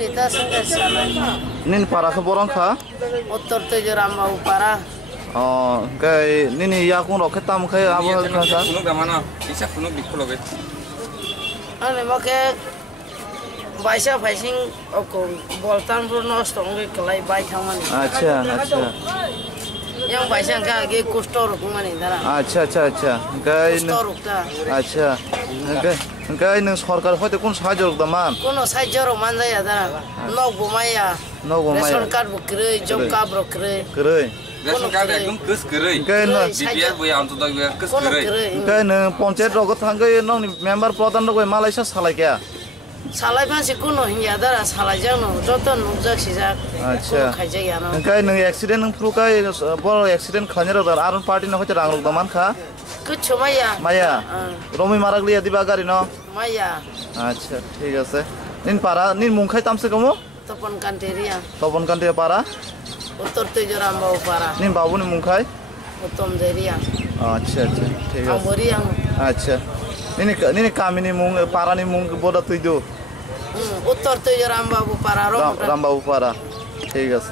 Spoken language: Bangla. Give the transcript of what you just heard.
Kita sengket sana. Nin para ke borong kha? Uttar tujuh ramba upara. Oh, kai nini ya kun roket tam kai abo kha sa? Punuk gamana, bisa punuk dikuloge. Ane make baisa facing oko boltan pur nosto nge kelai bai thamani. Acha, acha. Yang baisa ka age kustor kumani dara. Acha, acha, acha. Kai Kustor ka. acha. Kai nang sarkar hoite kun sahaja rok daman. Kono sajaro manjaya dara. Nok bumaya. No go mai. Ration card bukre, job card bukre. Kerei. Ration card ekdom kus gerei. Kai na BPL boya antodok boya kus Kono gerei. kre. kai nang panchayat rok thangai nong ni member pradhan rok Malaysia salai kya? Salai pansi kono hiya dara salai jang no joto nukjak sijak. Acha. Khaijak ya no. Kai nang accident nang puru kai bor accident khanya rok arun party na hoite rang rok daman kha? Kuchu maya. Maya. Romi marak liya diba gari no? Maya. আচ্ছা ঠিক আছে নিন পারা নিন মুখাই তামসে কমো Topon kanteria. তপন কান্তে পারা Uttar tujuh ramba upara. নিন বাবুনি মুখাই Utom deria. আচ্ছা আচ্ছা ঠিক আছে Ambori yang আচ্ছা নিনি নিনি কামিনি মুং পারানি মুং বড় তুই দো Uttar tujuh ramba upara rom. Ram বাবু পারা ঠিক আছে